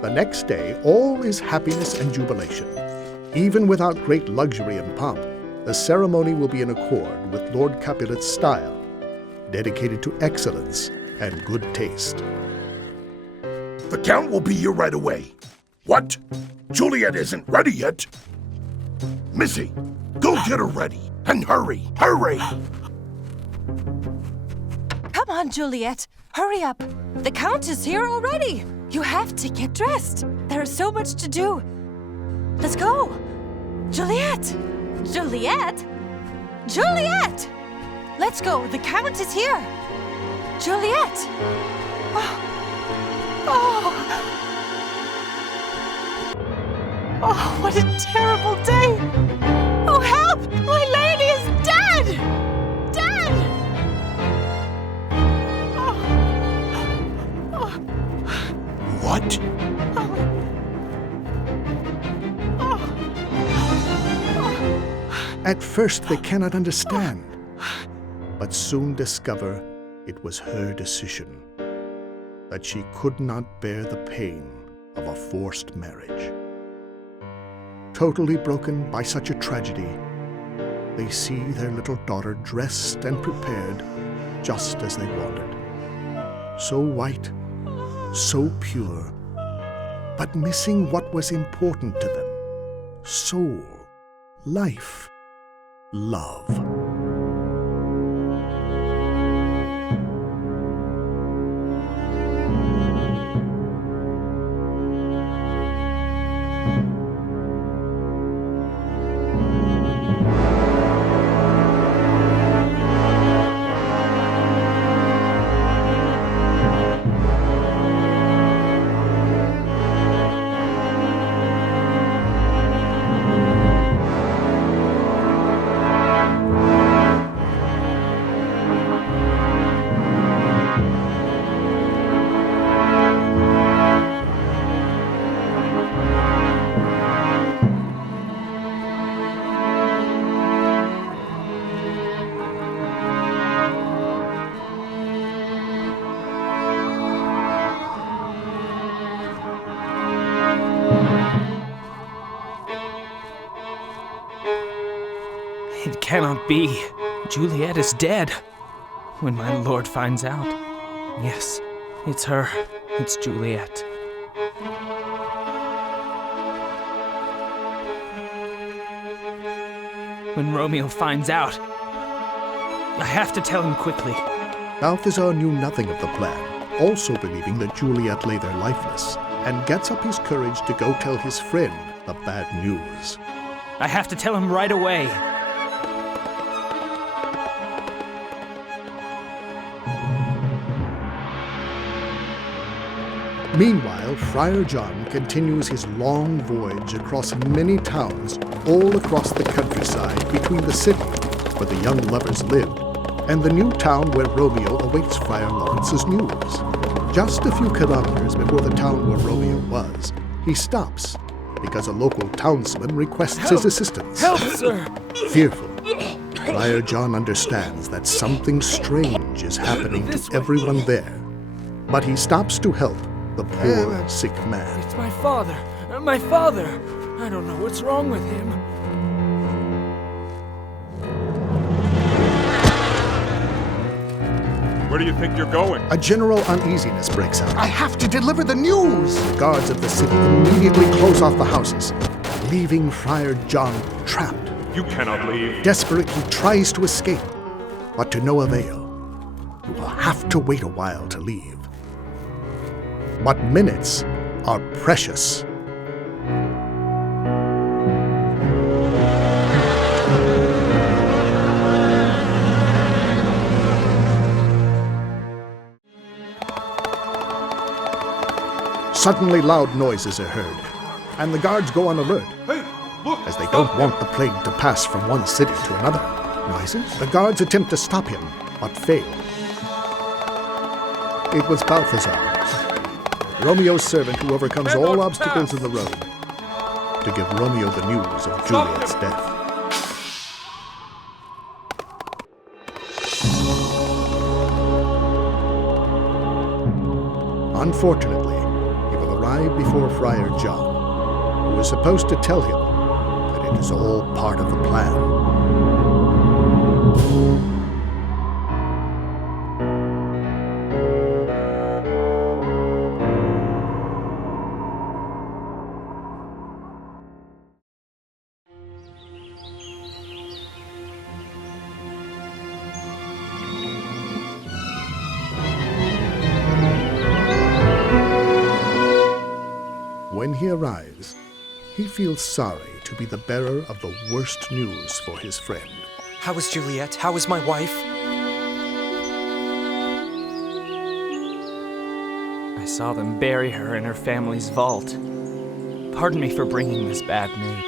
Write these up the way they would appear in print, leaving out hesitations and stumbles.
The next day, all is happiness and jubilation. Even without great luxury and pomp, the ceremony will be in accord with Lord Capulet's style, dedicated to excellence and good taste. The Count will be here right away. What? Juliet isn't ready yet? Missy, go get her ready, and hurry, hurry! Come on, Juliet, hurry up. The Count is here already. You have to get dressed. There is so much to do. Let's go. Juliet! Juliet? Juliet! Let's go. The Count is here. Juliet! Oh. Oh, what a terrible day! Oh, help! My lady is dead! Dead! What? At first, they cannot understand, but soon discover it was her decision, that she could not bear the pain of a forced marriage. Totally broken by such a tragedy, they see their little daughter dressed and prepared just as they wanted. So white, so pure, but missing what was important to them: soul, life, love. It cannot be. Juliet is dead. When my lord finds out. Yes, it's her. It's Juliet. When Romeo finds out, I have to tell him quickly. Balthazar knew nothing of the plan, also believing that Juliet lay there lifeless, and gets up his courage to go tell his friend the bad news. I have to tell him right away. Meanwhile, Friar John continues his long voyage across many towns all across the countryside between the city where the young lovers lived and the new town where Romeo awaits Friar Lawrence's news. Just a few kilometers before the town where Romeo was, he stops because a local townsman requests his assistance. Help, sir! Fearful, Friar John understands that something strange is happening to everyone there, but he stops to help the poor, sick man. It's my father. My father. I don't know what's wrong with him. Where do you think you're going? A general uneasiness breaks out. I have to deliver the news! The guards of the city immediately close off the houses, leaving Friar John trapped. You cannot leave. Desperate, he tries to escape, but to no avail. He will have to wait a while to leave. But minutes are precious. Suddenly loud noises are heard, and the guards go on alert, Hey, look! as they don't want the plague to pass from one city to another. Noises? The guards attempt to stop him, but fail. It was Balthazar, Romeo's servant who overcomes all obstacles in the road, to give Romeo the news of Juliet's death. Unfortunately, he will arrive before Friar John, who is supposed to tell him that it is all part of the plan. When he arrives, he feels sorry to be the bearer of the worst news for his friend. How is Juliet? How is my wife? I saw them bury her in her family's vault. Pardon me for bringing this bad news.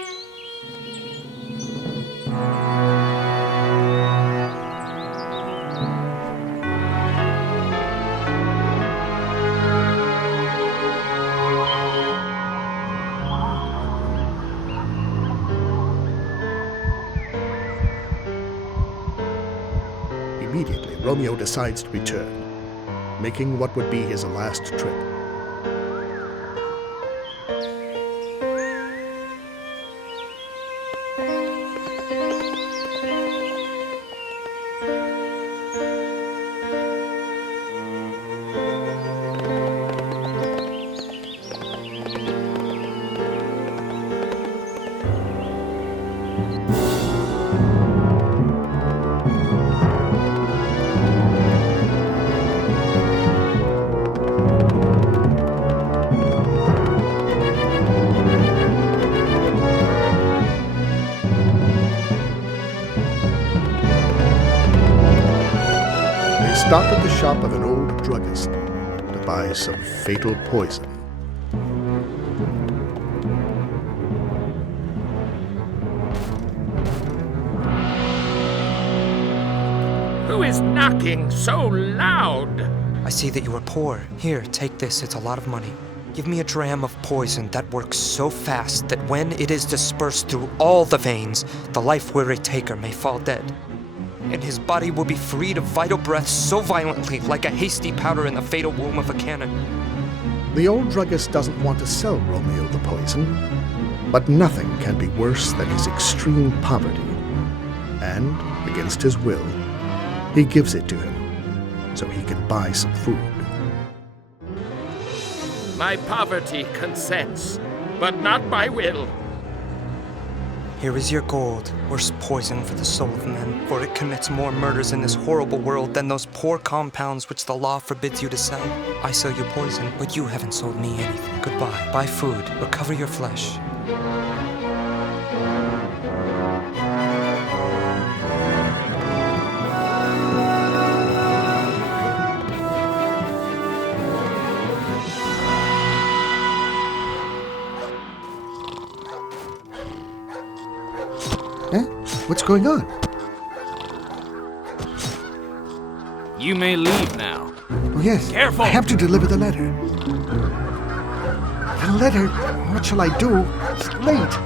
Immediately, Romeo decides to return, making what would be his last trip. Stop at the shop of an old druggist to buy some fatal poison. Who is knocking so loud? I see that you are poor. Here, take this. It's a lot of money. Give me a dram of poison that works so fast that when it is dispersed through all the veins, the life-weary taker may fall dead. And his body will be freed of vital breath so violently, like a hasty powder in the fatal womb of a cannon. The old druggist doesn't want to sell Romeo the poison, but nothing can be worse than his extreme poverty. And, against his will, he gives it to him so he can buy some food. My poverty consents, but not my will. Here is your gold, worst poison for the soul of men, for it commits more murders in this horrible world than those poor compounds which the law forbids you to sell. I sell you poison, but you haven't sold me anything. Goodbye. Buy food. Recover your flesh. What's going on? You may leave now. Oh, yes. Careful! I have to deliver the letter. The letter? What shall I do? It's late.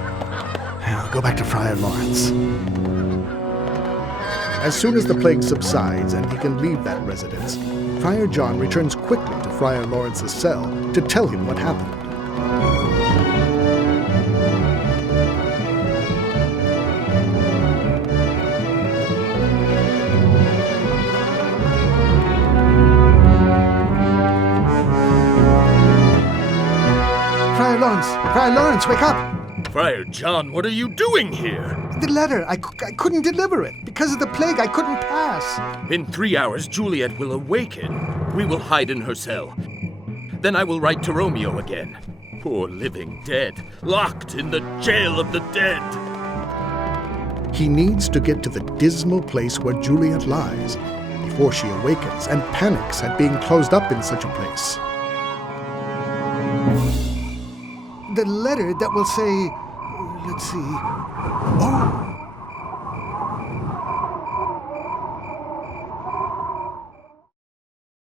I'll go back to Friar Lawrence. As soon as the plague subsides and he can leave that residence, Friar John returns quickly to Friar Lawrence's cell to tell him what happened. Friar Lawrence, wake up! Friar John, what are you doing here? The letter, I couldn't deliver it. Because of the plague, I couldn't pass. In 3 hours, Juliet will awaken. We will hide in her cell. Then I will write to Romeo again. Poor living dead, locked in the jail of the dead. He needs to get to the dismal place where Juliet lies before she awakens and panics at being closed up in such a place. The letter that will say, let's see. Oh,